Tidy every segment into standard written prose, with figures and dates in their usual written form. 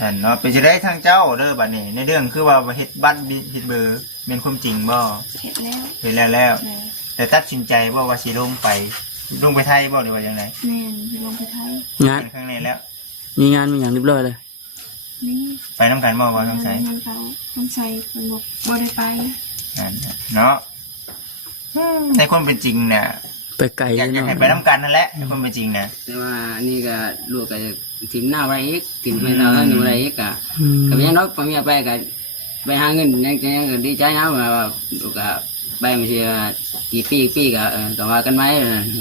ฉันเนาะเป็นจะได้ทางเจ้าเด้อบัดนี้ในเรื่องคือว่าเฮ็ดบัตรเฮ็ดเบอร์เป็นความจริงบ่เฮ็ดแล้วเฮ็ดแล้วแต่ตัดสินใจบ่ว่าสิลงไปไทยบ่หรือว่าจังไดแม่นลงไปไทยงานข้างในแล้วมีงานมีอย่างเรียบร้อยเลยนี่ไปน้ำกันบ่ว่าต้องใช้ต้องใช้มันบ่ได้ไปเนาะในความเป็นจริงเนี่ยไปไกลอยากให้ไปน้ำกันนั่นแหละในความเป็นจริงนะแต่ว่านี่ก็ลูกก็ทีมหน้าไปอีกทีมไปเราอยู่อะไรอีกก็ยังน้อยพ่อแม่ไปก็ไปหาเงินยังก็ดีใจนะว่าลูกก็ไปไม่ใช่กี่ปีก็ว่ากันไหม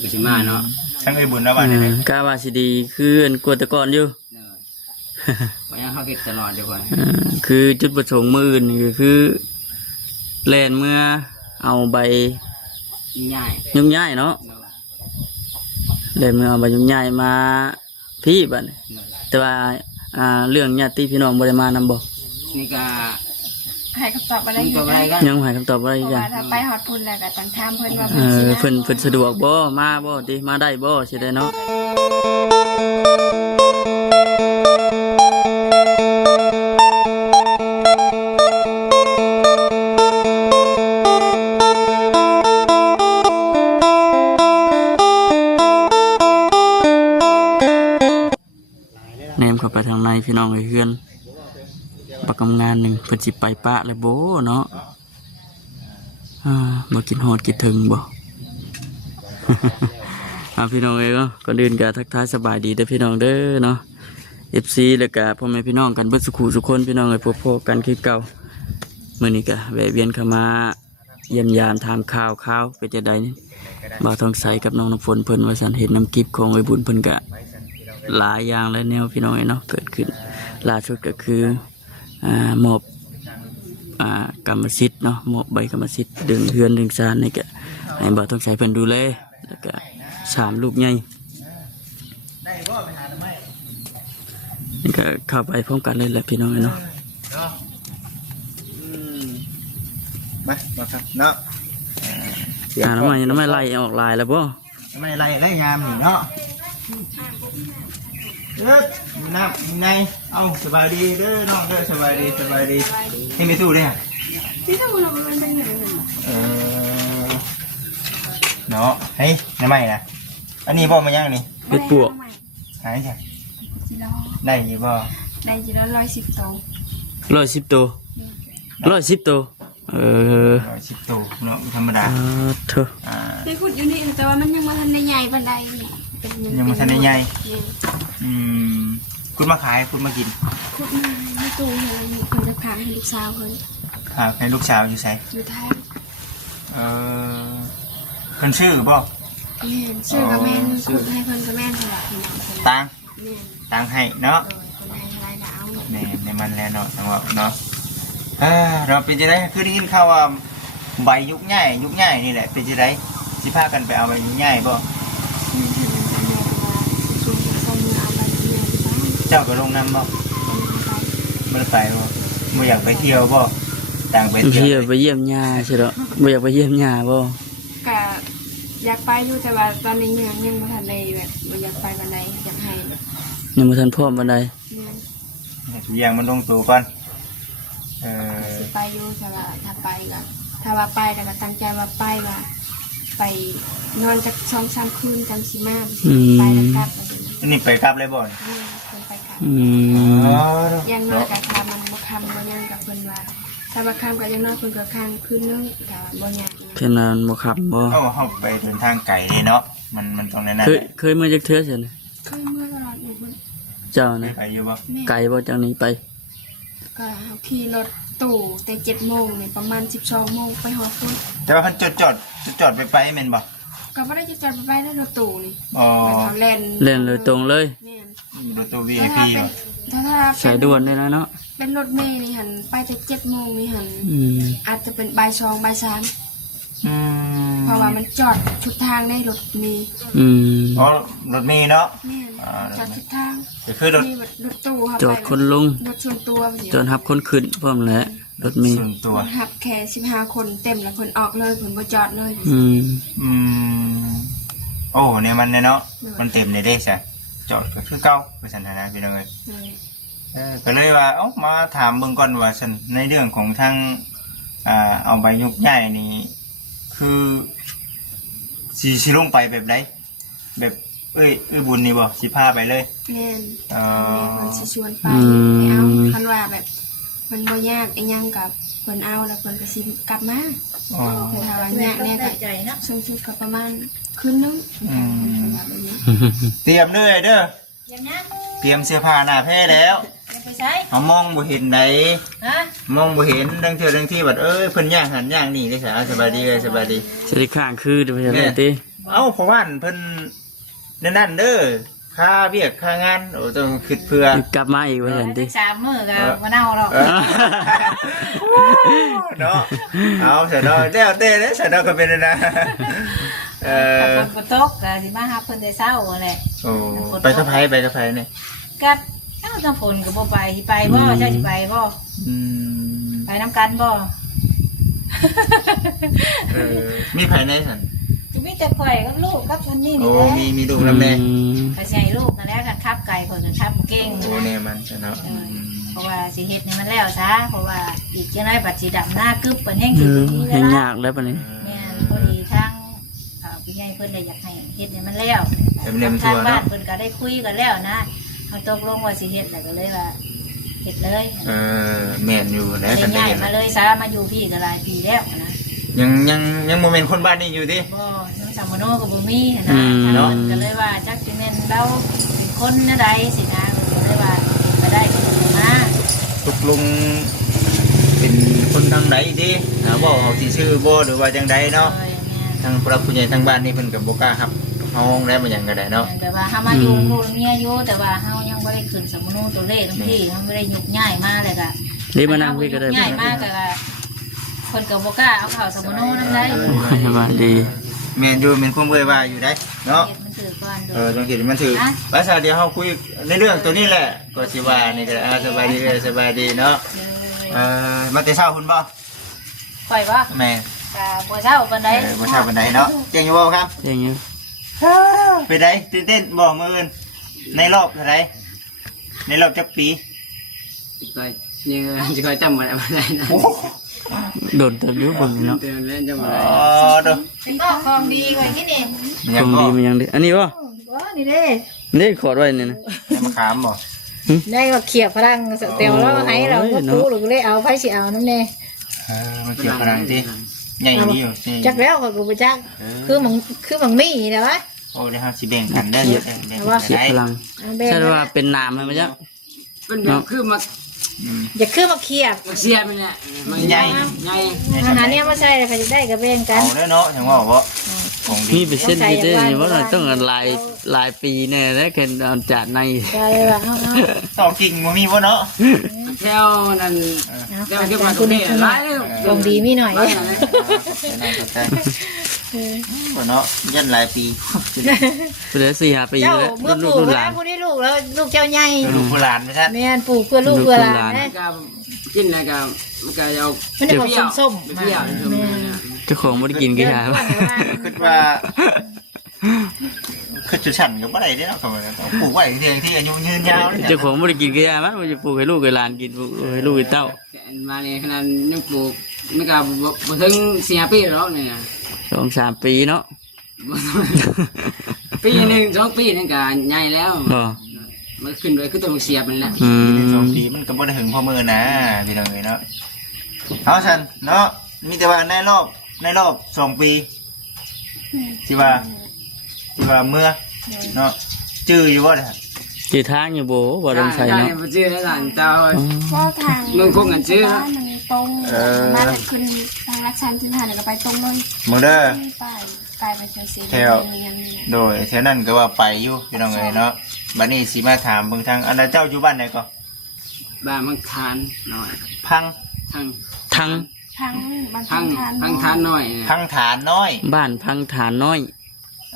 ก็สิมาเนาะทั้งไอ้บุญแล้วบ้านนี่กาว่าสิดีคือกวดตะกอนอยู่ว่ายังเขาคิดตลอดอยู่ก่อนคือจุดประสงค์มืออื่นคือแลนเมื่อเอาใบยุ่งย่ายเนาะแลนเมื่อเอาใบยุ่งย่ายมาพี่บัดแต่ว่าเรื่องญาติพี่น้องบริมานำบอกนี่ก็ให้คำตอบอะไรยังให้คำตอบอะไรกันถ้าไปฮอดพุ่นแล้วก็ต้องถามเพิ่นว่าเพิ่นสะดวกบ่มาบ่ดิมาได้บ่สิได้เนาะแนมเข้าไปทางในพี่น้องเพื่อนประกำงานหนึ่งเพิ่นสิไปปะเลยโบเนาะมากินฮอดกินถึงบ่ พี่น้องเองก็เดินกันทักทายสบายดีเด้อพี่น้องเด้อเนาะ FC แล้วก็พ่อแม่พี่น้องกันเบิดสุขุสุคนพี่น้องเลยพบกันคือเก่ามื้อนี้ก็แวะเวียนเข้ามาเยี่ยมยามถามข่าวเป็นจังได๋บ่าวทองใสกับน้องน้ำฝนเพิ่นว่าซั่นเห็นน้ำกิบของไอ้บุญเพิ่นก็หลายอย่างและแนวพี่น้องเนาะเกิดขึ้นล่าสุดก็คือมอบกรรมสิทธิ์เนาะมอบใบกรรมสิทธิ์ดึงเฮือนดึงซานนี่ก็ให้บ่าวต้องใช้เพิ่นดูแลแล้วก็3ลูกใหญ่นี่ก็เข้าไปพร้อมกันเลยแหละพี่น้องเนาะมาครับเนาะน้ำไม่ไล่ออกลายแล้วบ่ไม่ไล่ยามนี่เนาะน้ำในเอาสบายดีเด้อน้องเด้อสบายดีให้ไม่สู้เลยที่ถ้าเราเป็นยังไงเนาะเฮ้ยน้ำใหม่นะอันนี้บ่มายังนี่เฮ็ดปวกหายใช่ได้ยี่บ่ได้ยี่ละ110 ตัว110 ตัว110 ตัว110 ตัวเนาะธรรมดาเถอะได้พูดอยู่นี่แต่ว่ามันยังมาทันได้ใหญ่ปานใดยังมาทันได้ใหญ่คุณมาขายคุณมากินคุณมาตู้อะไรคนจะขายให้ลูกสาวเพิ่นให้ลูกสาวอยู่ไสอยู่ไทยเพิ่นชื่อบ่แม่นชื่อกับแม่นคุณให้เพิ่นกับแม่นเท่าไหร่ตังให้เนาะในมันแล้วเนาะจังหวะเนาะเราเป็นจะได้คือได้ยินข่าวว่าใบยุกง่ายนี่แหละเป็นจะได้สิพากันไปเอาใบยุกง่ายบ่เจ้าก็ลงน้ำบ่ไม่ได้ไปบ่ไม่อยากไปเที่ยวบ่ต่างไปเที่ยวไปเยี่ยมญาใช่หรอไม่อยากไปเยี่ยมญาบ่ก็อยากไปอยู่แต่ว่าตอนนี้ยังไม่ทันได้แบบอยากไปวันใดอยากให้ยังไม่ทันพร้อมวันใดทุกอย่างมันลงตัวก่อนไปอยู่แต่ว่าถ้าไปก็ถ้าว่าไปแต่ก็ตั้งใจว่าไปนอนจาก2-3 คืนจำสิมาไปแล้วกลับนี่ไปกลับเลยบ่ยังน้อยกับคำมันบ่คำบ่ยังกับเพิ่นว่าถ้าบ่คำก็ยังน้อยเพิ่นก็ค้างคืนนึงแต่บ่ยากแค่นั้นบ่ครับบ่เฮาไปเดินทางไกลเลยเนาะมันตรงนั้นเคยมาจากเทื่อซั่นเคยมาตลอดอยู่เพิ่นเจ้านะไปอยู่บ่ไกลบ่จากนี้ไปก็ขี่รถตู้แต่ 7 โมงนี่ประมาณ 12 โมงไปฮอดพุ่นแต่ว่าเพิ่นจอดไปแม่นบ่ก็บ่ได้จะจอดไปแล้วรถตู้นี่เล่นเลยตรงเลยรถตู้ VIP ถ้าสายด่วนเลยนะเนาะเป็นรถเมล์นี่หันไปแต่ 7 โมงนี่หันอาจจะเป็นบ่าย 2 บ่าย 3เพราะว่ามันจอดชุดทางในรถมีรถมีเนาะจอดชุดทางก็คือรถตู้จอดคนลงรถส่วนตัวจอดทับคนขึ้นพร้อมแล้วรถมีส่วนตัวหับแค่15 คนเต็มแล้วคนออกเลยคนบ่จอดเลยโอ้เนี่ยมันเนาะมันเต็มเลยเด้ใช่จอดก็คือเก่าไปสันทนาพี่น้องเลย ก็เลยว่าเอ้ามาถามเบิ่งก่อนว่าซั่นในเรื่องของทางเอาใบยุกใหญ่นี่คือสิลงไปแบบใดแบบเอ้ยบุญนี่บ่สิพาไปเลย แม่น อ๋อ แม่เพิ่นสิชวนไปเอาคันว่าแบบมันบ่ยากอีหยังกับเพิ่นเอาแล้วเพิ่นก็สิกลับมา อ๋อ เพิ่นว่ายากแน่ก็ใจเนาะสูงสุดก็ประมาณคืนนึงแบบนี้ เตรียมเด้อเด้อเตรียมเสื้อผ้าหน้าแพร่แล้วเฮามองบ่เห็นใดมองบ่เห็นดังเทื่อดังที่บัดเอ้ยเพิ่นย่างหันย่างนี่เด้อสบายดีเอ้ยสบายดี สิได้ข้างคือเดี๋ยวไปจะได้ติ เอ้าเพราะว่าเพิ่นนั่นเด้อค่าเวียกค่างานโอ้ต้องคิดเพื่อก ลับมาอีกว่าซั่นติ 3 มื้อก็บ่เน่าหรอก เนาะเอาเสร็จแล้วแล้วเต้แล้วเสร็จแล้วก็เป็นนะ ฝนบ่ตกก็สิมาหาเพิ่นแต่เช้าแหละ โอ้ไปกับไผนี่ กับเอ้าจังฝนก็บ่ไปสิไปบ่ใช่สิไปบ่ อืม ไปนํกันบ่ มีไผในซั่น จะมีแต่ข่อยกับลูกกับคนนี้ โอ้ นี่แหละ มีลูกนำแน่ ก็สิให้ลูกนั่นแหละก็ขับไก่คนก็ขับบ่เก่ง โอ้แน่มันเนาะ เพราะว่าสิเฮ็ดให้มันแล้วซะเพราะว่าอีกจังได๋บัดสิดำหน้ากึบเพิ่นแฮงสิมีเว เห็น ลาย ากแล้วปะนี้ แม่นพอดีทางพี่ใหญ่เพิ่นเลยอยากให้เฮ็ดให้มันแล้ว ทางบ้านเพิ่นก็ได้คุยกันแล้วนะเขาตกลงว่าสิเฮ็ดแล้วก็เลยว่าเฮ็ดเลย แม่นอยู่นะ ได้ กันได้ ย้าย เห็น มาเลยซะมาอยู่พี่ก็หลายปีแล้วนะ ยังโมเมนต์คนบ้านนี่อยู่ดิ บ่น้องสามโนก็บ่มีนะทางเพิ่นก็เลยว่าจักสิแม่นเราเป็นคนแนวใดสินะก็เลยว่าก็ได้ก็มา ตุกลุงเป็นคนทางไหนดิบอกเขาสิชื่อบ่หรือว่าจังใดเนาะทางพระผู้ใหญ่ทางบ้านนี่เพิ่นก็บ่กล้าครับเฮาได้มาหยังก็ได้เนาะ แต่ว่าเฮามาอยู่ลูกเมียอยู่แต่ว่าเฮายังบ่ได้ขึ้นสมโนตัวเลขทั้งที่เฮาบ่ได้ยุกย้ายมาเลยก็ นี่มานั่งคุยก็ได้ ย้ายมาก็เพิ่นก็บ่กล้าเอาเข้าสมโนนำได้ สบายดี แม่นอยู่แม่นความเอ่ยว่าอยู่ได้เนาะ มันถือก่อนดู ต้องคิดมันถือภาษาเดียวเฮาคุยในเรื่องตัวนี้แหละก็สิว่านี่ก็สบายดีสบายดีเนาะมาแต่เช้าคุณบ่ ปล่อยบ่ แม่ ก็บ่เช้าปานใด บ่เช้าปานใดเนาะเก่งอยู่บ่ครับ อย่างเงี้ย ไปได้ตื่นเต้นบ่มื้ออื่นในรอบเท่าไหร่ในรอบจักปี ก็ยังจะคอยจำอะไรนะ โดนเติมยุ่งเนาะ เตือนเล่นจำอะไร อ๋อเด้อ เป็นก็ของดีกว่าที่นี่ ยั ค ง ง บ่ ดีมันยังดีอันนี้วะ บ่นี่เด้ นี่ขอดไว้นี่นะ มะขามบ่ ได้ก็เขียบพลังสเตลแล้วให้เราก็ปูหรือเลยเอาไผสิเอานำแน่ มันเกี่ยวพลังสิใหญ่ดีอยู่สิ จักแล้วก็บ่จักคือมังมีเด้อวะ โอ้เดี๋ยวเฮาสิแบ่งกันได้แบ่ง เสีย ได้ พลังใช่ว่าเป็นน้ำมันมั้ยจ๊ะ เป็นแบบคือมา อย่าคือมาเขียบ เสียมันเนี่ยมันใหญ่ใหญ่ อาหารเนี่ยมาใส่ใครได้ก็แบ่งกัน เอาได้เนาะจังว่าบ่ของดี นี่เป็นเส้นที่ได้เนี่ยว่าต้องลายปีเนี่ยแล้วแค่เอาจัดใน ใช่ว่าเอา ต่อกิ่งบ่มีบ่เนาะ แถวนั้นแถวที่มาตรงนี้หลายเลย ของดีมีหน่อย บ่เนาะยันหลายปี ไปเลย4-5 ปี เจ้า แล้ว เมื่อปลูกแล้วผู้ที่ลูกแล้วลูกเจ้าใหญ่ ลูกโบราณไม่ใช่ แม่นปลูกเพื่อลูกเพื่อหลานนะ ก็กินอะไรก็มันก็เอา มันได้ของส้ม เปรี้ยว เจ้าของไม่ได้กินกี่ยา คิดว่าคือจุดฉันก็บ่ได้เด้เนาะเขาปลูกไว้ที่ที่อายุยืนยาวเนี่ย เจ้าของไม่ได้กินกี่ยามันจะปลูกให้ลูกให้หลานกินปลูกให้ลูกให้เต้า มาเนี่ยขนาดยังปลูกไม่กล้าบ่ถึง4 ปีแล้วเนี่ย 2-3 ปีเนาะ ปีนึง2 ปีนึงก็ใหญ่แล้ว บ่ มันขึ้นด้วยคือตัวมันเสียบมันแหละ สองปีมันก็บ่ได้ถึงพ่อมือนะพี่น้องเอ้ยเนาะเอาฉันเนาะมีแต่ว่าในรอบ2 ปีที่ว่าเมื่อเนาะจื้ออยู่บ่ได้ จีทางอยู่โบบ่ต้องใส่เนาะ บ่ชื่อหลานเจ้า ก็ทาง มึงคงกันชื่อ บ้านมันตรงมาจากขึ้นทางรักชันขึ้นหาเดี๋ยวก็ไปตรงเลย มื้อเด้อ ไปเจอสี โดยแถวนั้นก็ว่าไปอยู่พี่น้องเอ้ยเนาะบัดนี้สิมาถามเบิ่งทางอันนั้นเจ้าอยู่บ้านไหนก็ บ้านมันทานหน่อย พัง ทั้ง ทั้ง ทั้งบาง ทั้ง ทาน ทั้งทานหน่อย พังฐานน้อย บ้านพังฐานน้อย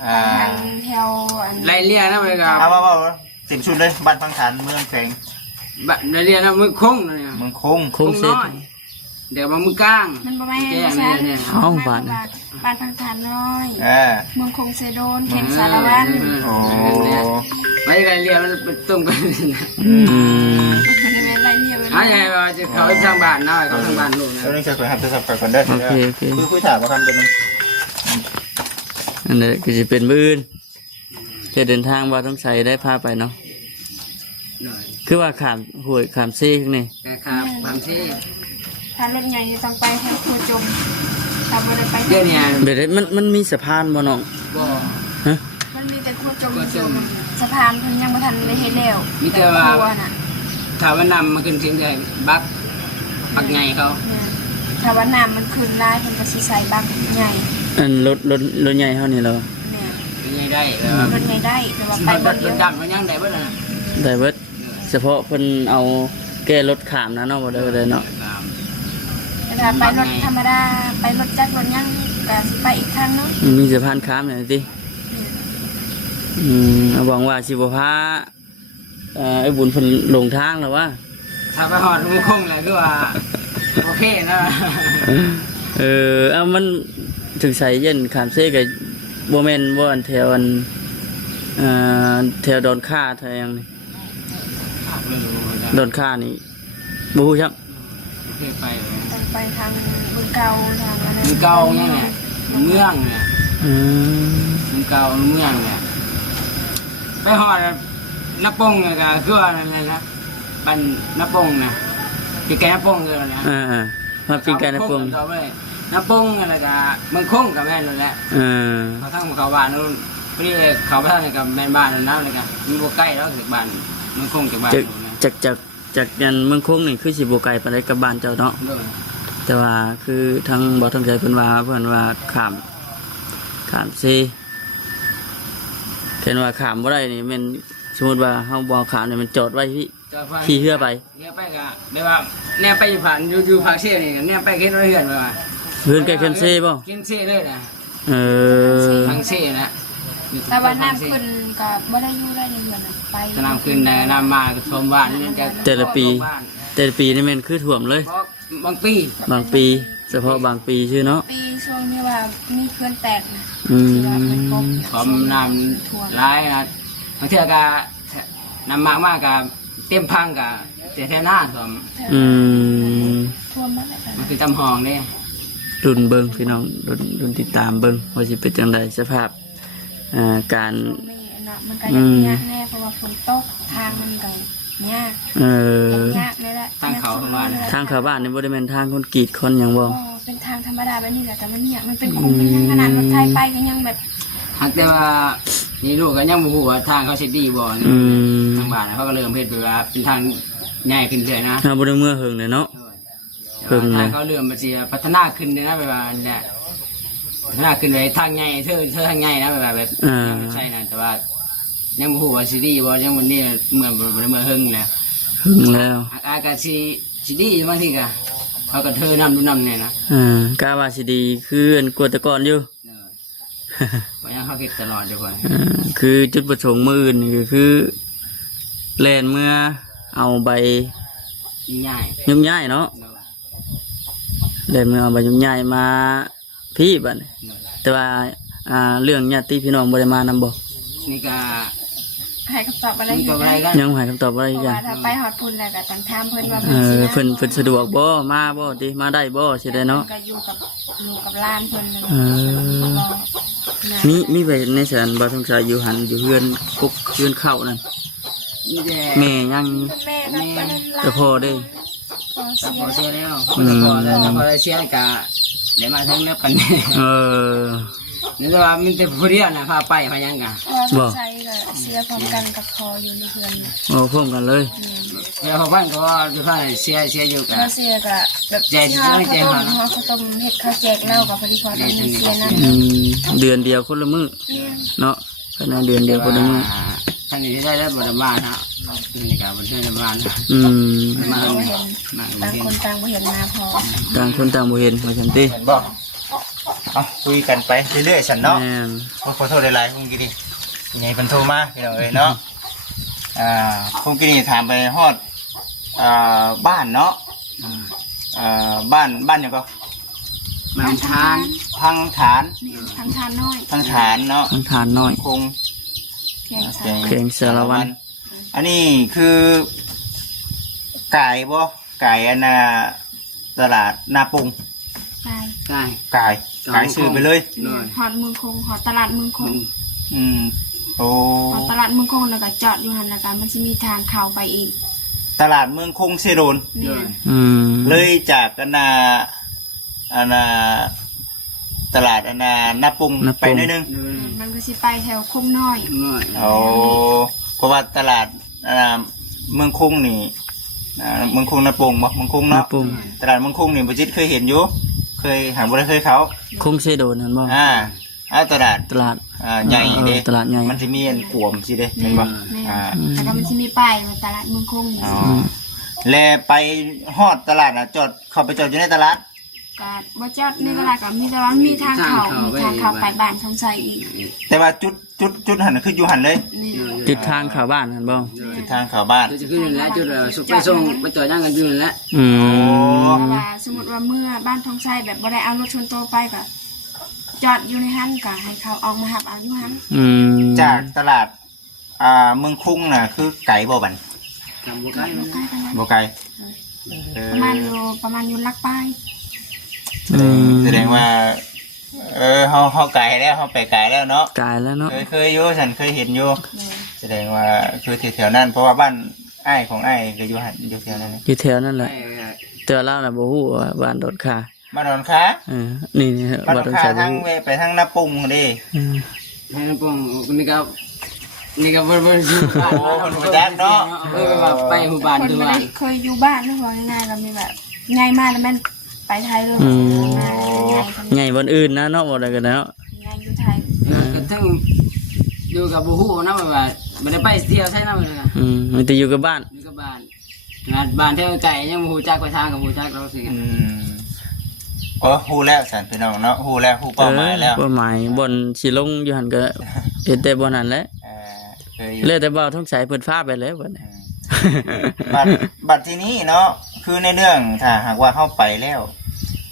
อ่า ทางแถวอัน ไรเรียนะเลยครับ เอาว่าเต็มชุดเลยบ้านพังฐานเมืองแข็ง ไรเรียนะมือคงเนี่ย เมืองคง คงเสร็จ น้อยเดี๋ยวมามือกลาง มันบ่แม่ แก่ ใช่ เนี่ย เอาบ้าน บ้านทางทานน้อย อ่า เมืองคงเซโดนเขตสารวัน โอ้ ไม่ไรเรียมันเป็นตรงกัน อืม หาใหญ่ว่าจะเขาทางบ้านนะเขาทางบ้านลูกนะ แล้วต้องใช้คนหับโทรศัพท์ก่อนได้ โอเคโอเค คุยถามว่าคำเป็น อันนี้ก็จะเป็นมื้อจะเดินทางว่าต้องใช้ได้พาไปเนาะ หน่อย คือว่าขามห้วยขามซี่ข้างใน แต่ครับความที่ ถ้ารถใหญ่ต้องไปทางครูจมถ้าบ่ได้ไป เดี๋ยวนี้ เดี๋ยวมันมีสะพานบ่น้อง บ่ ฮะ มันมีแต่ครูจมสะพานเพิ่นยังบ่ทันได้เฮ็ดแล้ว มีแต่ว่า ครัน่ะ ถ้าว่านำมาขึ้นเสียงใหญ่บักไงเขา แม่นถ้าว่าน้ำมันขึ้นหลายเพิ่นก็สิใส่บักใหญ่ อันรถใหญ่เท่านี้เหรา แม่น เป็นไงได้ รถใหญ่ได้แต่ว่า ไป ไป ร บ่ ถ เดียว ดำมันยังได้บ่ล่ะ ได้เบิดเฉพาะเพิ่นเอาแก้รถขามนะเนาะบ่ได้เลยเนาะ แต่ถ้าไปรถธรรมดาไปรถจักรรถยังก็สิไปอีกทางเนาะ มันมีสะพานข้ามเนี่ยติหวังว่าสิบ่พาไอ้บุญเพิ่นหลงทางแล้วว่า ถ้าไปหอดมุคงเลยคือว่าโอเคนะ เอามันถึงใส่เย็นขามเซ่กับบ่แม่นบ่อันแถวอันแถวดอนค่าแถวหยังนี่ดอนค่านี่บ่ฮู้จัก โอเคไป ต้องไปทางบึงเก่าทางอะไร มึงเก่าเนี่ยเมืองเนี่ย อืม มึงเก่าเมืองเนี่ยไปหอดน้าปงเนี่ยก็คือว่าอะไรนะบ้านน้าปงนะที่แกน้าปงเลยนะ มาปีนกันนะปง น้าปงอะไรก็มึงคงกับแม่นั่นแหละเขาทั้งเขาบ้านนู้นพอดีเขาไปทางกับแม่บ้านนั่นนะเลยกันมันบ่ใกล้แล้วถึงบ้านมึงคงจากบ้าน จากยันเมืองคงนี่คือสิบ่ไกลปานใดกับบ้านเจ้าเนาะแต่ว่าคือทางบ่ทางใจเพิ่นว่าข้ามเซเห็นว่าข้ามบ่ได้นี่แม่นสมมุติว่าเฮาบ่ข้ามนี่มันจอดไว้ขี่เรือไป เนี่ยไปก็แบบว่าเนี่ยไปอยู่ผ่านอยู่ภาคเสียนี่เนี่ยไปเฮ็ดเรือนไปว่า เฮือนใกล้เคนเซบ่ เฮ็ดเสียเลยนะ ทางเสียนะ แต่ว่าน้ำขึ้นก็บ่ได้อยู่ได้ในเมืองน่ะไป ถ้าน้ำขึ้นได้น้ำมาก็ท่วมบ้านนี่จะ แต่ละปีนี่แม่นคือท่วมเลย บางปี บางปีเฉพาะบางปีชื่อเนาะ ปีช่วงที่ว่ามีเขื่อนแตกน่ะ อืม ที่ว่ามันพบ ความน้ำร้ายนะบางเทื่อก็น้ำมากก็เต็มพังก็เสียแท้หน้าท่วม อืม ท่วมมาแล้วกัน มันคือจำห้องนี่ รุ่นเบิงพี่น้องรุ่นติดตามเบิงว่าจะเป็นจังไดสภาพการ ช่วงนี้น่ะมันก็ยังยากแน่เพราะว่าฝนตกทางมันก็ยากยากเลยแหละ ทางเขาเข้ามา ทางเข้าบ้านนี่บ่ได้แม่นทางคนกรีดคนหยังบ่ เป็นทางธรรมดาแบบนี้แหละแต่มันเนี่ยมันเป็นคุ้มเป็นขนาดรถไฟไปก็ยังแบบ หากแต่ว่านี่ลูกก็ยังบ่ฮู้ว่าทางเขาสิดีบ่ อืม ทางบ้านเขาก็เริ่มเฮ็ดไปว่าเป็นทางง่ายขึ้นเรื่อยนะ ถ้าบ่ได้เมื่อเฮิงเลยเนาะ เพิ่งเลย ทางเขาเริ่มมันสิพัฒนาขึ้นเลยนะแบบว่าเนี่ยพัฒนาขึ้นไปทางง่ายเธอทางง่ายนะแบบไม่ใช่นะแต่ว่ายังบ่ฮู้ว่าสิดีบ่ยังมันนี่เหมือนบ่ได้เมื่อเฮิงแหละ เฮิงแล้ว อากาศสิดีบางทีก็เขาก็เธอน้ำดูน้ำเนี่ยนะ กาว่าสิดีคืออันกวดแต่ก่อนอยู่ เพราะงั้นเขาคิดตลอดอยู่ก่อน คือจุดประสงค์มื้ออื่นนี่ก็คือแล่นเมื่อเอาใบ ง่าย ยุ่มย้ายเนาะแล่นเมื่อเอาใบยุ่มย้ายมาพี่บัดนี้แต่ว่าเรื่องญาติพี่น้องบ่ได้มานำบ่ นี่ก็ ให้คำตอบอะไร นี่ อ ก็ ยู่ อะไร นะ กัน ยังบ่ให้คำตอบอะไร เพ อี ราะ กอย่า ว่าง ถ้าไปฮอดพุ่นแล้วก็ต้องถามเพิ่นว่า เพิ่นสะดวกบ่มาบ่ติมาได้บ่สิได้เนาะ ก็อยู่กับร้านเพิ่นนั่นแหละ มีไปในแสนบ่ต้องใช้อยู่หันอยู่เฮือนกุกเฮือนเข้านั่น นี่แต่ แม่ยัง แม่ก็ไปเล่นร้าน แต่พ่อได้ พอ ถ้า เสี พอย เสียแล้ว อืม พอแล้วถ้าพอได้เสียก็เดี๋ยวมาทั้งเล็บกัน เออ นี่ก็ว่ามันจะผู้เรียนนะพาไปพายังกัน พอใส่ก็เสียพร้อมกันกับพออยู่ในเพื่อนเนี่ย โอ้พร้อมกันเลย เดี๋ยวพอพันก็ว่าจะพาเสียอยู่กัน พอเสียก็แบบที่ข้าวต้มเห็ดข้าวแจกเหล้ากับพอดีพอได้เงินเสียนั่น เดือนเดียวคนละมื้อเนาะภายในเดือนเดียวคนละมื้อ ท่านนี้ได้แล้วบริมาณฮะนี่กับบริมาณ มาเห็นต่างคนต่างบ่เห็นมาพอ ต่างคนต่างบ่เห็นว่าซั่นติ เห็นบ่เอาคุยกันไปเรื่อยๆฉันเนาะ แม่น ขอโทษหลายๆคุณกินี่ยังไงเพิ่นโทรมาพี่น้องเอ้ยเนาะคุณกินี่ถามไปฮอดบ้านเนาะบ้านหยังก็ มันทาน พังฐาน ทางทานน้อย พังฐานเนาะ ทางทานน้อย คง เพียงสา เพลงสารวัตร อันนี้คือไก่บ่ ไก่อันน่ะตลาดนาปุง ไป ใช่ ไก่ซื้อไปเลย หอดเมืองคงหอดตลาดเมืองคง อืมโอ้ หอดตลาดเมืองคงแล้วก็จอดอยู่หันแล้วก็มันจะมีทางเข้าไปอีก ตลาดเมืองคงเซโดน เนี่ย อืม เลยจากอันน่ะตลาดอันน่ะนาปุงไปนิดนึง มันก็สิไปแถวคงน้อย น้อย โอ้เพราะว่าตลาดเมืองคงนี่เมืองคงนาปุงบ่เมืองคง นา เนาะ ปุ่ม ตลาดเมืองคงนี่บ่จิตเคยเห็นอยู่เคยหาบ่ได้เคยเขา คงเซโดนนั่นบ่ ตลาด ตลาด ใหญ่เด้ ตลาดใหญ่ มันสิมีอันกวมสิเด้เห็นบ่ แม่ อ่า แล้วก็มันจะมีป้ายว่าตลาดเมืองคง อ๋อและไปฮอดตลาดน่ะจอดเข้าไปจอดอยู่ในตลาด ก็บ่จอดในตลาดก็มีแต่ว่ามีทางเข้าไปบ้านทองไสอีก แต่ว่าจุดหันน่ะคืออยู่หันเลย นี่ จุดทางเข้าบ้านนั่นบ่ จุดทางเข้าบ้าน จะขึ้นนั่นแหละจุดสุกไปส่งไปจอดย่างกันอยู่นั่นแหละ อืม แต่ว่าสมมุติว่าเมื่อบ้านทองไสแบบบ่ได้เอารถชนโตไปก็จอดอยู่ในหันก็ให้เขาออกมารับเอาอยู่หัน อืม จากตลาดเมืองคุ้งน่ะคือไก่บ่บัน จำบุกไก่ บ่ใกล้กันนะ บ่ไก่ ประมาณอยู่ลักป้าย อืม แสดงว่าเฮาไก่แล้วเฮาไปไก่แล้วเนาะ กายแล้วเนาะ เคยอยู่ฉันเคยเห็นอยู่ เลย แสดงว่าคือแถวๆนั้นเพราะว่าบ้านอ้ายของอ้ายก็อยู่หันอยู่แถวนั้น อยู่แถวนั่นแห ไก่ ละแต่ว่าเราน่ะบ่ฮู้ว่าบ้านโดดคา บ้านดอนค้า นี่ บ้าน บ่ ดอ ต้อน ง ค้า ใช้ ทั้ง ฮู้ เวไปทั้งนาปุงเด้ อืม ให้น้ำปองนี่ก็บ่อยู่บ้านไปหูบ้าน คน ดู ไม่ ว่า ได้เคยอยู่บ้านนะบอกง่ายๆเรามีแบบง่ายมากแล้วแม่นไปไทยเลยง่าย ใหญ่บนอื่นนะเนาะบ่ได้กันแล้ว ง่ายอยู่ไทย ก็ทั้งอยู่กับบูฮู้นะว่าไม่ได้ไปเที่ยวใช่ไหมเลย มันจะอยู่กับบ้าน อยู่กับบ้านงานบ้านเที่ยวไก่ยังบูฮู้จักไปทางกับบูฮู้จักเราสิ ฮู้แล้วสันพี่น้องเนาะฮู้แล้วฮู้เป้าหมายแล้ว เป้าหมายบนสิลงอยู่หั่นก็เฮ็ดแต่บ่นั่นแหละ เคยอยู่ เลยแต่บ่าวท้องใสเพิ่นฟ้าไปแล้วบัดนี้ บัดทีนี้เนาะคือในเรื่องถ้าหากว่าเข้าไปแล้ว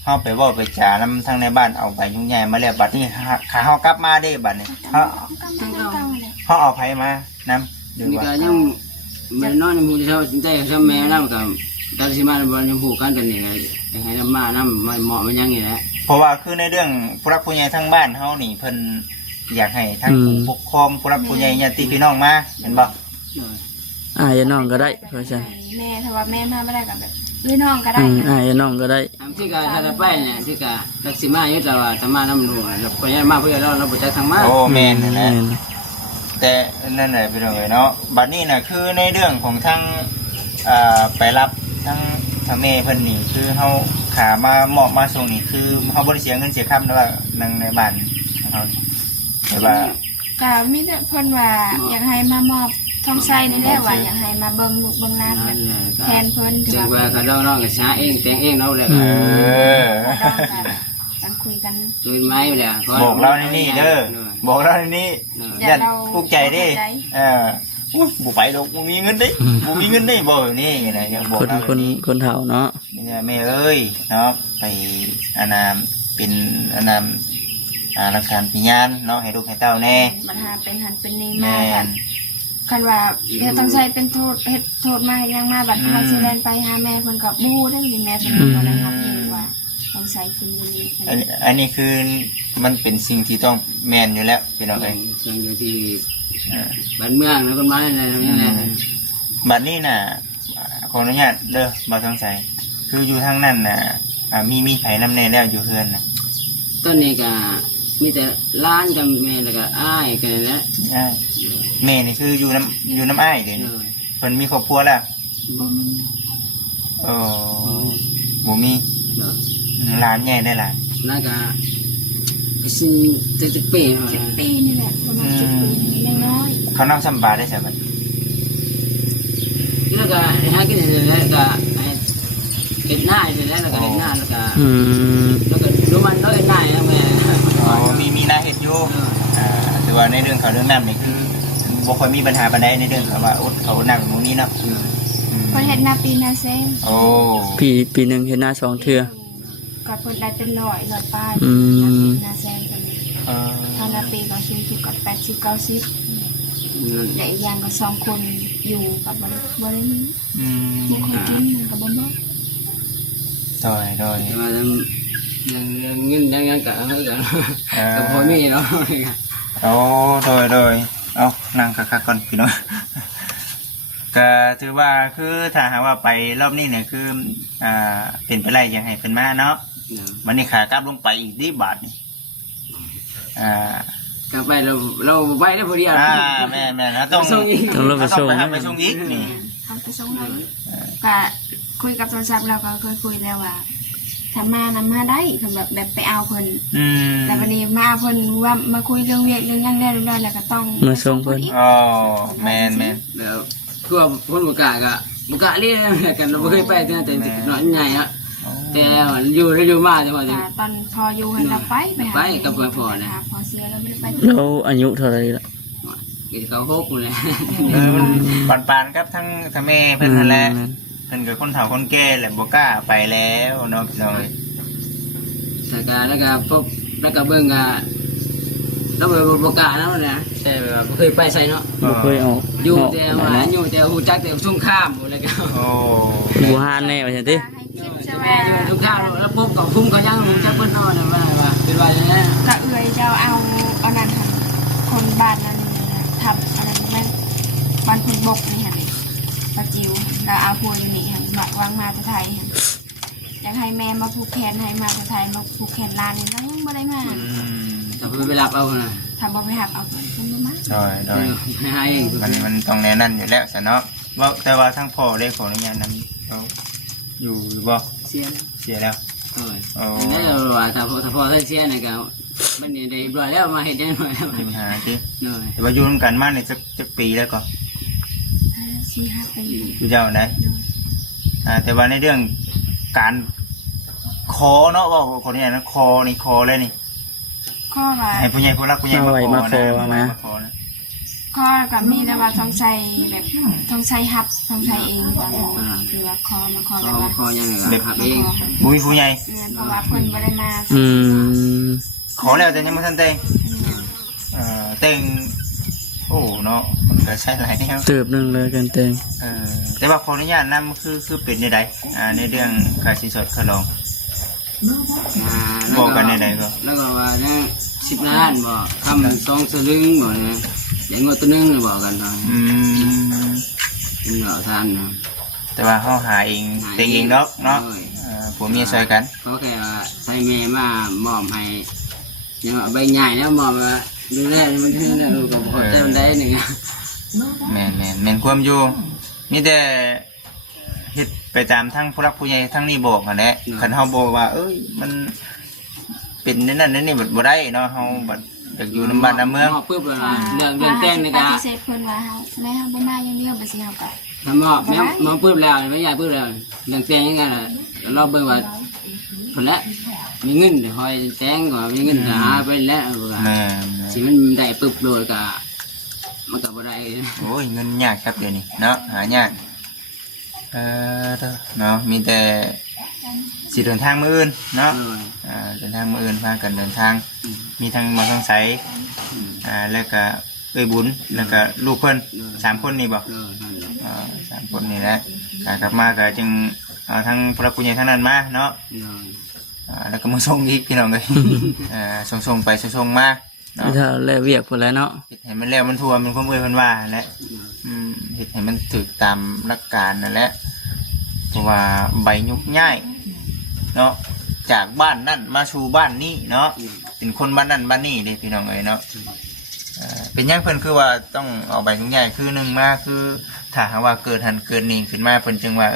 เข้าไปเว่าไปจานำทางในบ้านเอาไปยุ่งใหญ่มาแล้วบัดนี้ขาเข้ากลับมาได้บัดนี้เขาเอาไผมานำหรือ นี่ ว่า ก็ยังไม่นอนยังบูจะใจกับแม่นั่งกับตอนที่มาบอลยังผูกกันกันนี่ไงให้น้ำมาน้ำมันเหมาะมันยังนี่แหละ เพราะว่าคือในเรื่องผู้รักผู้ใหญ่ทั้งบ้านเฮานี่เพิ่นอยากให้ทั้งผู้ปกครองผู้รักผู้ใหญ่ญาติพี่น้องมาเห็นบ่ อย่าน้องก็ได้เพราะฉะนั้น แม่ถ้าว่าแม่มาไม่ได้กับแบบด้วยน้องก็ได้ อย่าน้องก็ได้ ที่กาถ้าไปเนี่ยที่กาลักษิมาอยู่แต่ว่าธรรมาน้ำรูเราไปยังมาเพื่อเราไปจักทางมา โอ้แม่นนั่นแหละแต่นั่นแหละพี่น้องเอ้ยเนาะบัดนี้น่ะคือในเรื่องของทั้งไปรับทั้งทางแม่เพิ่นนี่คือเฮาขามามอบมาส่งนี่คือเฮาบ่ได้เสียเงินเสียค่าแต่ว่านั่งในบ้านของเฮาแต่ว่า ก็มีแต่เพิ่นว่าอยากให้มามอบทองไส้นี่แหละว่าอยากให้มาเบิ่งลูกเบิ่งหลานแบบแทนเพิ่นถือ เรียก ว่า ว่าเขาเรากับช้าเองแต่งเองเราเลย กันคุยกัน ดูไม้เลย บอกเราในนี่เด้อบอกเราในนี่ยันภูมิใจเด้อุ้ยบ่ไปดอกบ่มีเงินเด้บ่มีเงินได้บ่นี่นะยังบอกเราในนี้ คนเฒ่าเนาะ นี่แม่เอ้ยเนาะไปเป็นรักษาพยานเนาะให้ลูกให้เต้าแน่ ปัญหาเป็นหันเป็นนี่ แม่ มากันคันว่าเฮ็ดต้องใช้เป็นโทษเฮ็ดโทษมายังมาบัดเฮาสิแล่นไปหาแม่เพิ่นก็บ่ได้มีแม่เพิ่นบ่ได้รับเองว่าต้องใช้กินมื้อนี้ อันนี้คือมันเป็นสิ่งที่ต้องแมนอยู่แล้วพี่น้องเอ้ย ยังอยู่ที่บ้านเมืองแล้วก็ไม้อะไรนี่แหละ บัดนี้น่ะขออนุญาตเด้อบ่ต้องใส่คืออยู่ทางนั้นน่ะมีไผนำแน่แล้วอยู่เฮือนน่ะ ต้นนี้ก็มีแต่ร้านกับแม่แล้วก็อ้ายกันแล้ว แม่นี่คืออยู่น้ำอ้ายเด้เพิ่นมีครอบครัวแล้ว บ่มี โอ้บ่มีหลานใหญ่ได้หลาน แล้วก็สิ่งจะเปลี่ยน 10 ปีนี่แหละประมาณ10 ปียังน้อย เขานำซ้ำบาทได้ใช่ไหม แล้วก็หากินแล้วก็เห็ดหน้าเสร็จแล้วก็เห็ดหน้าแล้วก็รู้มันแล้วเห็ดหน้าแม่ อ๋อมีหน้าเห็ดอยู่แต่ว่าในเรื่องเขาเรื่องน้ำนี่คือบ่ค่อยมีปัญหาปานใดในเรื่องเขาว่าอดเขาหนักตรงนี้เนาะ เพิ่นเฮ็ดนาปีนาแซง โอ้ ปีหนึงเฮ็ดหน้า2เทื่อ ก็เพิ่นได้เป็น100ป้ายนาแซงเพิ่นทางนาปีก็ชิมที่กับ80 90และอีกอย่างก็2คนอยู่กับบ่ได้มีบ่คนกินก็บ่บ่ โดย แต่ว่ายังเงินยังกะเฮากันก็พอมีเนาะ โอ้โดยเอานั่งคักๆก่อนพี่น้อง ก็ถือว่าคือถ้าหากว่าไปรอบนี้เนี่ยคือเป็นไปไรยังให้เพิ่นมาเนาะวันนี้ขากลับลงไปอีกที่บาทนี่กลับไปเราไปได้พอดีแม่นะต้องไปส่งอีกนี่ ต้องไปส่งเลยก็คุยกับโทรศัพท์เราก็เคยคุยแล้วว่าถ้ามานำมาได้คือแบบไปเอาเพิ่นแต่วันนี้มาเพิ่นว่ามาคุยเรื่องเวียกเรื่องยังได้แล้วก็ต้องมาส่งเพิ่นอ๋อแม่แล้วคือว่าคนบุกะเรียกกันเราไม่เคยไปแต่น้อยใหญ่อะแต่อยู่มาจังหวะนี้ตอนพออยู่เราไปกับพอนะพอเสียเราไม่ได้ไปเราอายุเท่าไรล่ะเขาโคกเลยปานครับทั้งแม่เพิ่นนั่นแหละเพิ่นกับคนเฒ่าคนแก่แหละบ่กล้าไปแล้วเนาะพี่น้องแล้วก็พบแล้วก็เบิ่งก็เราไปบ่กล้าแล้วนะแต่แบบเคยไปใส่เนาะบ่เคยออกอยู่แต่ฮู้จักแต่สงครามอะไรก็โอ้บูฮานแน่ว่าซั่นติแม่อยู่สงครามแล้วพบกับคุ้มเขายังฮู้จักเพิ่นนอนน่ะว่าเป็นว่าอย่างนั้นละเอื้อยเจ้าเอานั้นคนบ้านนั้นทำอะไรแม่บ้านคนบกนี่หั่นปะจิ๋วแล้วเอาพวอยู่นี่หั่นวางมาจะไทยหั่นอยากให้แม่มาผูกแขนให้มาจะไทยมาผูกแขนลานนี่แล้วยังบ่ได้มาแต่เพิ่นไปรับเอาน่ะถ้าบ่ไปหับเอาเพิ่นบ่มาโดยมันต้องแน่นั่นอยู่แล้วซะเนาะว่าแต่ว่าทั้งพ่อได้ขออนุญาตนำเขาอยู่บ่เสียแล้วนี่เราว่าถ้าพอเสียน่ะก็มันนี่ได้บ่แล้วมาเฮ็ดจังได๋ปัญหาติแต่ว่าอยู่นำกันมานี่จักปีแล้วก็4-5 ปีอยู่เจ้าได้แต่ว่าในเรื่องการคอเนาะว่าคนนี้นะคอเลยนี่ข้อว่าให้ผู้ใหญ่ผู้รักผู้ใหญ่มาขอนะข้อกับมีแต่ว่าต้องใช้แบบต้องใช้หับต้องใช้เองก่อนคือว่าคอมาคอแล้วว่าคอยังหับเองบุ้ยผู้ใหญ่เพราะว่าเพิ่นบ่ได้มาขอแล้วแต่ยังบ่ทันแต่งแต่งโอ้เนาะมันก็ใช้หลายแนวเติบนึงเลยกันแต่งแต่ว่าขออนุญาตนำคือเป็นใดในเรื่องการสินสอดค่าดองบอกกันใดก็แล้วก็ว่าเนี่ย10 ล้านบ่ทำ2 สลึงบ่เนี่ยเดี๋ยวงวดตัวนึงบอกกันเนาะเนาะท่านเนาะแต่ว่าเฮาหาเองแต่งเองเนาะผัวเมียช่วยกันเขาแค่ว่าใส่แม่มามอบให้เนี่ยใบใหญ่แล้วมอบมาดูแลมันคือเนี่ยก็พอใจมันได้นึงแม่นความอยู่มีแต่เฮ็ดไปตามทั้งผู้รักผู้ใหญ่ทั้งนี้บอกนั่นแหละคันเฮาบอกว่าเอ้ยมันเป็นนั่นนี่บ่ได้เนาะเฮาบัดอยากอยู่นำบ้านนำเมืองปึ๊บเลยเรื่องแต่งนี่ก็ปฏิเสธเพิ่นว่าเฮาแม่เฮาบ่มาอย่างเดียวบ่สิเฮาก็ทำแม่มาปึ๊บแล้วไม่ใหญ่ปึ๊บแล้วเรื่องแต่งยังไงล่ะเราเบิ่งว่าพุ่นละมีเงินคอยแต่งก็มีเงินหาไปแล้วสิมันได้ปึ๊บโดยก็มันก็บ่ได้โอ้ยเงินยากครับเดี๋ยวนี้เนาะหายากเนาะมีแต่สิเดินทางมื้ออื่นเนาะเดินทางมื้ออื่นพากันเดินทางมีทั้งมาทั้งไสแล้วก็บุญแล้วก็ลูกเพิ่น3 คนนี่บ่3 คนนี่แหละกลับมาก็จึงทั้งพระผู้ใหญ่ทั้งนั้นมาเนาะแล้วก็มาส่งอีกพี่น้องเลยส่งไปส่งมาเนาะถ้าแล้วเวียกพุ่นแล้วเนาะเห็นมันแล้วมันทั่วมันความเอ้ยเพิ่นว่าแหละเฮ็ดให้มันถูกตามหลักการนั่นแหละเพราะว่าใบยุกง่ายเนาะจากบ้านนั่นมาสู่บ้านนี้เนาะเป็นคนบ้านนั่นบ้านนี้เด้พี่น้องเอ้ยเนาะเป็นยังเพิ่นคือว่าต้องเอาใบยุกง่ายคือ1มาคือถ้าหากว่าเกิดหันเกิดนี่ขึ้นมาเพิ่นจึงว่า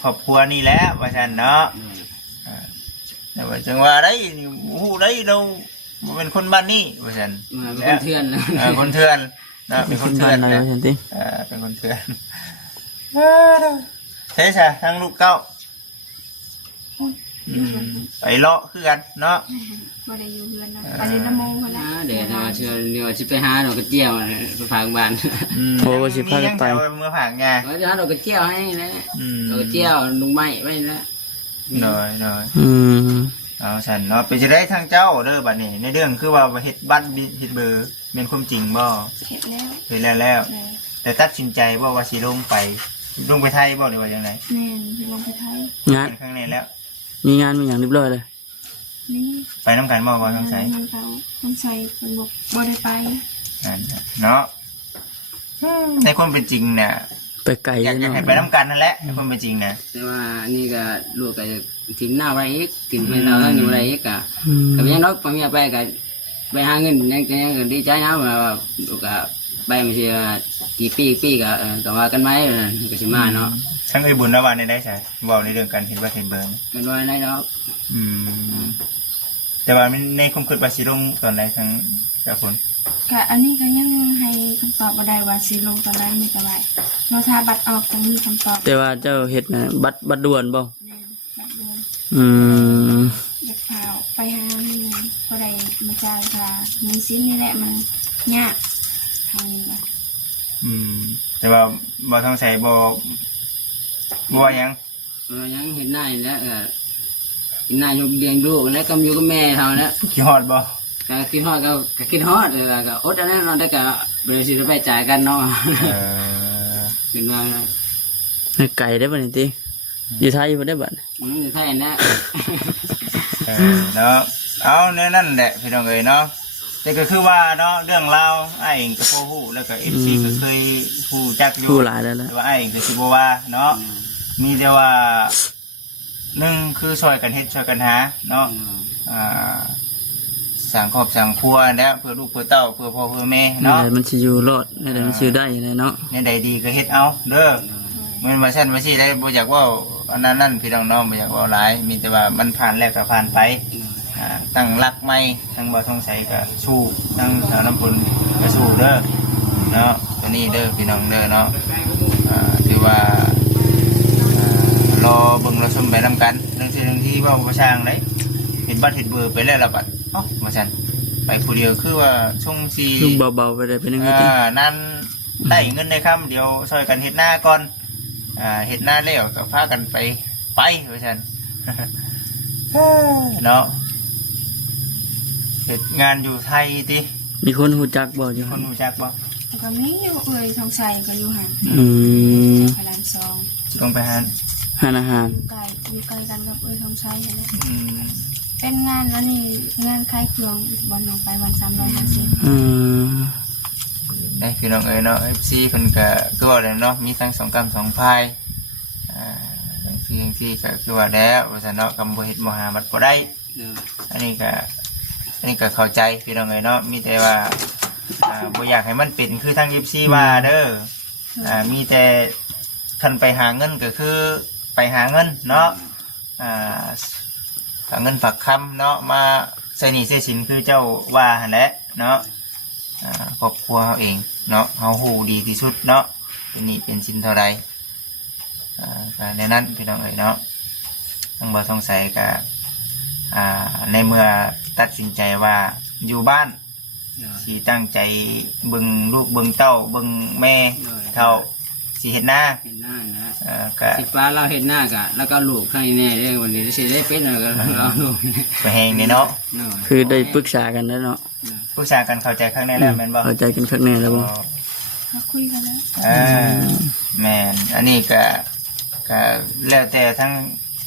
ครอบครัวนี่แหละว่าซั่นเนาะแต่ว่าจังว่าได้ฮู้ได้เราเป็นคนบ้านนี้ว่าซั่นคนเถื่อนคนเถื่อนนะเป็นคนเถื่อนนะเป็นคนเถื่อนใช่ใช่ทั้งลูกเก้าไปเลาะคือกันเนาะบ่ได้อยู่เฮือนเนาะไปเล่นน้ำมงพุ่นละเดี๋ยวเชื่อเดี๋ยวสิไปหาดอกกระเจียวไปฝากบ้านโอ้สิพาไปเมื่อผ่านไงจะหาดอกกระเจียวให้นะดอกกระเจียวลุงไม้ไว้นะน้อยเอาฉันเนาะไปจะได้ทางเจ้าเด้อบัดนี้ในเรื่องคือว่าเฮ็ดบัตรเฮ็ดเบอร์เป็นความจริงบ่เฮ็ดแล้วแต่ตัดสินใจว่าสิลงไป ลงไปไทยบ่หรือว่าอย่างไร แม่นลงไปไทย งาน เป็นครั้งนี้แล้ว มีงานมีอย่างเรียบร้อยเลย นี่ ไปน้ำกันบ่ต้องใช้ มันเขาต้องใส่เป็นบอกบ่ได้ไป นั่นเนาะในความเป็นจริงเนี่ย ไปไกล อยาก เนาะ ให้ไปน้ำกันนั่นแหละในความเป็นจริงนะ แต่ว่านี่ก็ลูกก็จะทิ้งหน้าไว้อีกทิ้งไปเราท่านอยู่ไรอีกก็ อืม ก็ยังน้อยผมอยากไปก็ไปหาเงินยังก็ดีใจนะว่าลูกก็ไปไม่ใช่กี่ปีก็ว่ากันไหมก็สิมาเนาะ ทั้งไอ้บุญระหว่างในได้ใช่บอกในเรื่องการเห็นว่าเห็นเบิร์น กันว่าได้เนาะ แต่ว่าในความคิดว่าสิลงตอนไหนทั้งกับคน กะอันนี้ก็ยังให้คำตอบบ่ได้ว่าสิลงตอนใดมีก็ได้เราถ้าบัตรออกต้องมีคำตอบ แต่ว่าเจ้าเฮ็ดนะบัตรด่วนบ่ แม่นบัตรเดือน อืม อยากพาไปหาเงินบ่ได้มาจ่ายค่ะมีสินนี่แหละมันยากทางนี้ล่ะ แต่ว่าบ่ต้องใส่บ่ว่าหยัง ยังเห็นหน้าอยู่แล้วเห็นหน้าอยู่เลี้ยงลูกแล้วก็อยู่กับแม่เท่านั้น ขี้ฮอดบ่ ก็คิดฮอดก็คิดฮอดก็อดอันนั้นเนาะได้ก็บริษัทไปจ่ายกันเนาะ เออ ขึ้นมา ไกลได้บ่นี่ติอยู่ไทยบ่ได้บัด อยู่ไทยนะ เนาะเอาเนื้อนั่นแหละพี่น้องเอ้ยเนาะแต่ก็คือว่าเนาะเรื่องราวไอ้เองก็พอฮู้แล้วก็ FC ก็เคยฮู้จักอยู่ ผู้หลายแล้วล่ะ แต่ว่าไอ้เองก็สิบ่ว่าเนาะมีแต่ว่าหนึ่งคือช่วยกันเฮ็ดช่วยกันหาเนาะสั่งครอบสั่งครัวแล้วเพื่อลูกเพื่อเต้าเพื่อพ่อเพื่อแม่ นี่ เนาะ แหละมันสิอยู่รอดนี่แหละมันสิได้แน่เนาะ ในใดดีก็เฮ็ดเอาเด้อเงินมาชั้นมาสิได้บ่อยากเว่าอันนั้นนั่นพี่น้องน้องบ่อยากเว่าหลายมีแต่ว่ามันผ่านแล้วก็ผ่านไปตั้งรักไม่ทั้งบ่ท้องใสก็สู้ทั้งสาวน้ำพลก็สู้เด้อเนาะตัวนี้เด้อพี่น้องเด้อเนาะถือว่ารอเบิ่งเราชมไปนำกันเรื่องสิ่งที่ว่าประชางได้เห็นบัตรเห็นเบอร์ไปแล้วล่ะบัดเอ้ามาชั้นไปผู้เดียวคือว่าช่วงสี ลูกเบาๆไปได้เป็นจังได๋ติ นั่นได้เงินได้คำเดียวช่วยกันเฮ็ดหน้าก่อนเฮ็ดหน้าแล้วก็พากันไปว่าฉัน เนาะเฮ็ดงานอยู่ไทยติ มีคนฮู้จักบ่อยู่ ค หั่ น น รู้จักบ่ แล้วก็มีอยู่เอ่ยทองใส่ก็อยู่หัน อืม พระรามสอง ลงไปหา หานอาหาร อยู่ไกลกันกับเอ่ยทองใส่นั่นแหละ อืม เป็นงานแล้วนี่งานคล้ายเครื่องบอลลงไปวัน350 อืม ได้พี่น้องเอ้ยเนาะ FC เพิ่นก็คือว่าแล้วเนาะมีทั้งสองกรรมสองพายทั้งที่ก็คือว่าแล้วว่าซั่นเนาะกำบ่เฮ็ดบ่หามันบ่ได้ อันนี้ก็เข้าใจพี่น้องเอ้ยเนาะมีแต่ว่าบ่อยากให้มันเป็นคือทาง FC ว่าเด้อมีแต่คันไปหาเงินก็คือไปหาเงินเนาะฝากเงินฝากคำเนาะมาใส่หนี้ใส่สินคือเจ้าว่าหั่นแหละเนาะครอบครัวเขาเองเนาะเขาฮู้ดีที่สุดเนาะเป็นหนี้เป็นสินเท่าไรก็ในนั้นพี่น้องเอ๋ยเนาะต้องบ่สงสัยก็ในเมื่อตัดสินใจว่าอยู่บ้านสิตั้งใจเบิ่งลูกเบิ่งเต้าเบิ่งแม่เท่าสิเฮ็ดหน้า เห็นหน้านะ ก็ สิฟ้าเราเห็นหน้ากะแล้วก็ลูกข้างแน่เลยวันนี้สิได้เป็นแล้วก็เราลูก ไปแหงนี่เนาะ คือได้ปรึกษากันแล้วเนาะ ปรึกษากันเข้าใจข้างในแล้วแม่นบ่ เข้าใจกันคักแน่แล้วบ่ เขาคุยกันแล้ว แม่นอันนี้ก็แล้วแต่ทั้ง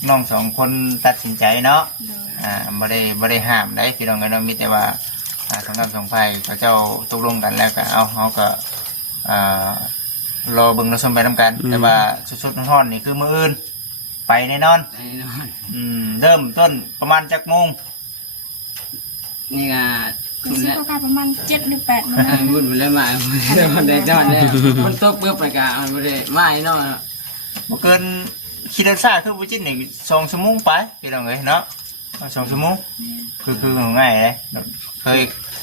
น้องสองคนตัดสินใจเนาะ โดย บ่ได้ห้ามได้พี่น้องกันเนาะมีแต่ว่าสองกรรมสองฝ่ายเขาเจ้าตกลงกันแล้วก็เอาเขาก็รอเบิ่งเราชมไปนำกัน แต่ว่าชุดๆฮ้อนๆนี่คือมื้ออื่นไปแน่นอน ไอ้นอน เริ่มต้นประมาณจักโมง นี่ก็ คือ คุณ สิ แล้ว ประมาณประมาณ7หรือ8มื้อ บุญบุญแล้วมามันได้นอนแล้วมันตกเบื่อไปกะมันไม่ได้ไม่นอน บ่เกินคิดได้ซ่าคือบ่จิตนี่2ชั่วโมงไปพี่น้องเอ้ยเนาะ2ชั่วโมงคือง่ายเลยเ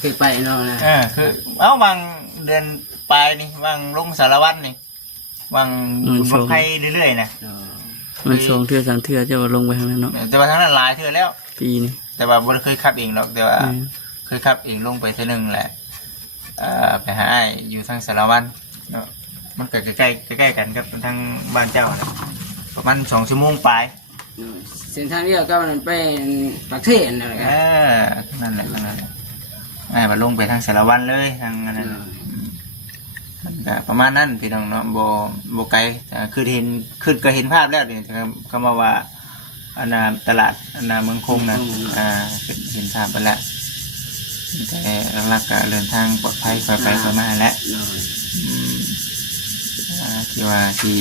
คย ไปนอนนะ คือบางเดือนปลายนี่บางลงสารวัตรนี่บางบุญบังไพเรื่อยๆนะ มัน2เทื่อ3เทื่อจะว่าลงไปทางนั้นเนาะ แต่ว่าทั้งนั้นหลายเทื่อแล้ว ปีนี้ แต่ว่าบ่ได้เคยขับเองหรอกแต่ว่าเคยขับเองลงไปเท่านึงแหละไปหาอ้ายอยู่ทางสารวัตรเนาะมันก็ใกล้ๆกันกับทางบ้านเจ้านะประมาณ2ชั่วโมงปลาย เส้นทางเดียวก็มันเป็นประเทศนั่นแหละครับ นั่นแหละมาลงไปทางสารวัตรเลยทางนั้น มันก็ประมาณนั้นพี่น้องเนาะบ่ไกลคือเห็นคือก็เห็นภาพแล้วเนี่ยคำว่าอันน่ะตลาดอันน่ะเมืองคงน่ะเห็นภาพไปแล้วแต่หลักๆก็เดินทางปลอดภัยไปมาแล้วที่ว่าที่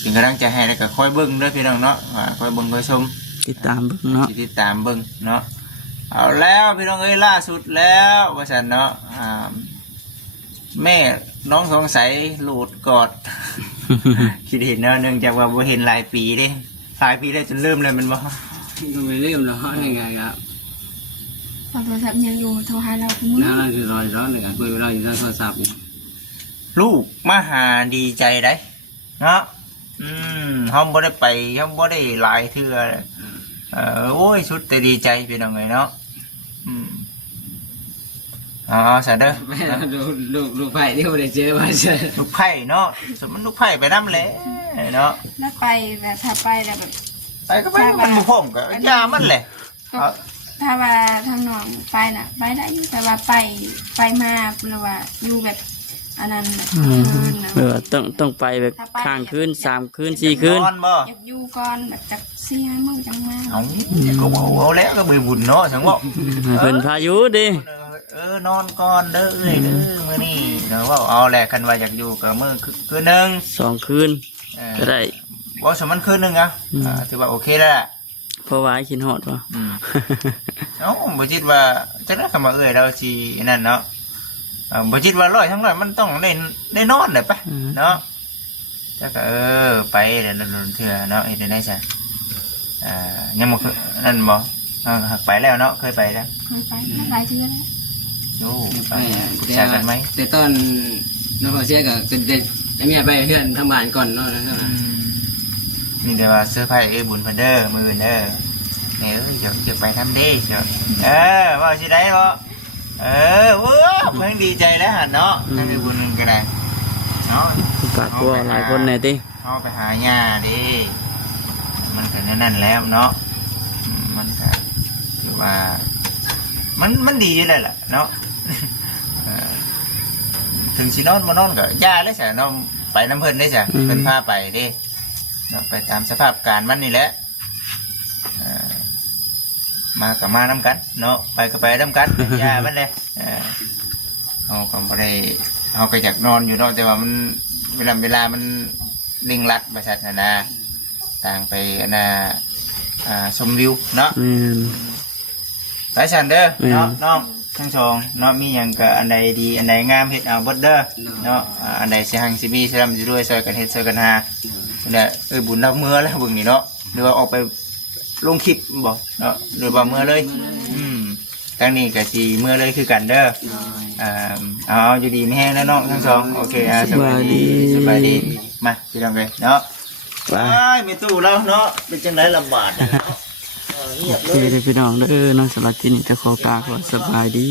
เป็นกำลังใจให้แล้วก็คอยเบิ่งเด้อพี่น้องเนาะคอยเบิ่งคอยชม ติดตามเบิ่งเนาะ ติดตามเบิ่งเนาะเอาแล้วพี่น้องเอ้ยล่าสุดแล้วว่าซั่นเนาะแม่น้องสงสัยหลุดกอด คิดเห็นเนาะเนื่องจากว่าบ่เห็นหลายปีเด้หลายปีแล้วจนลืมเลยมันบ่ ไม่เริ่มเนาะยังไงครับ พอโทรศัพท์ยังอยู่โทรหาเราคุณมือ น้าเราคือรอยร้อนเลยคุยเราอยู่ในโทรศัพท์ ลูกมาหาดีใจได้เนาะเฮาบ่ได้ไปเฮาบ่ได้หลายเทื่อโอ้ยสุดแต่ดีใจพี่น้องเอ้ยเนาะซะเด้อ ลูกไผ่ที่เราได้เจอมาเจอ ลูกไผ่เนาะสมมันลูกไผ่ไปนำแหละเนาะ แล้วไปแบบถ้าไปแล้วแบบ ไปก็ไปมันบ่พร้อมก็ยามันแหละ ถ้าว่าทางน้องไปน่ะไปได้อยู่แต่ว่าไปมาหรือว่าอยู่แบบอันนั้นคืนนะ ต้องไปแบบข้างคืน3คืน4คืน นอนบ่ อยากอยู่ก่อนแบบจาก4-5 มื้อจังมา เอาก็เอาแล้วก็บ่บุญเนาะจังบ่ เพิ่นพายุดิ นอนก่อนเด้อเอ้ยเด้อมื้อนี้เนาะว่าเอาแหละคันว่าอยากอยู่ก็มื้อคืนนึง 2คืนก็ได้ บ่สมมันคืนนึงอ่ะถือว่าโอเคแล้วล่ะ เพราะว่าคิดฮอดว่า เอ้าบ่คิดว่าจังได๋คำว่าเอ้ยเราสินั่นเนาะบ่คิดว่า100ทั้ง100มันต้องได้นอนได้ปะเนาะจักก็ไปเดี๋ยวนั้นเทื่อเนาะเฮ็ดได้ซะยังบ่นั่นบ่ไปแล้วเนาะเคยไปแล้ว เคยไปหลายเทื่อแล้ว โย่ใช่กันไหม แต่ตอนน้องเสียก็เด็กเมียไปเพื่อนทางบ้านก่อนเนาะ นี่เดี๋ยวว่าเสื้อผ้าบุญพันเดอร์มือเด้อเนี่ยจะไปทำเด้เจ้าว่าสิได้บ่ว้าเพิ่งดีใจแล้วฮะเนาะทำบุญนึงก็ได้เนาะ ฝากตัวหลายคนแน่ติ เอาไปหาหญ้าดิมันก็นั่นแล้วเนาะมันก็คือว่ามันดีเลยล่ะเนาะถึงสินอนมานอนก็ย่าได้ใช่น้องไปน้ำเพลินได้ใช่เพิ่นพาไปเด้ไปตามสภาพการมันนี่แหละมากับมาน้ำกันเนาะไปก็ไปน้ำกันย่ามันเลยเขาก็ไม่ได้เขาก็อยากนอนอยู่เนาะแต่ว่ามันเวลามันลิงลัดบริษัทนะต่างไปชมวิวเนาะไปชันเด้อเนาะน้องทั้งสองเนาะมีอย่างกับอันใดดีอันใดงามเฮ็ดเอาเบดเด้อเนาะอันใดสิหังสิมีสิรำสิด้วยช่วยกันเฮ็ดช่วยกันหาเนี่ยบุญรับมือแล้วบึงนี่เนาะหรือว่าออกไปลงคลิปบ่เนาะหรือว่ามือเลยทั้งนี้ก็สิมือเลยคือกันเด้อเอาอยู่ดีไม่แห้งแล้วน้องทั้งสองโอเคสบายดีมาพี่น้องเลยเนาะไปไม่ตู้แล้วเนาะเป็นจังไดลำบากเนาะ โอเคพี่น้องเด้อน้องสลัดที่นี่จะขอกล่าวสบายดี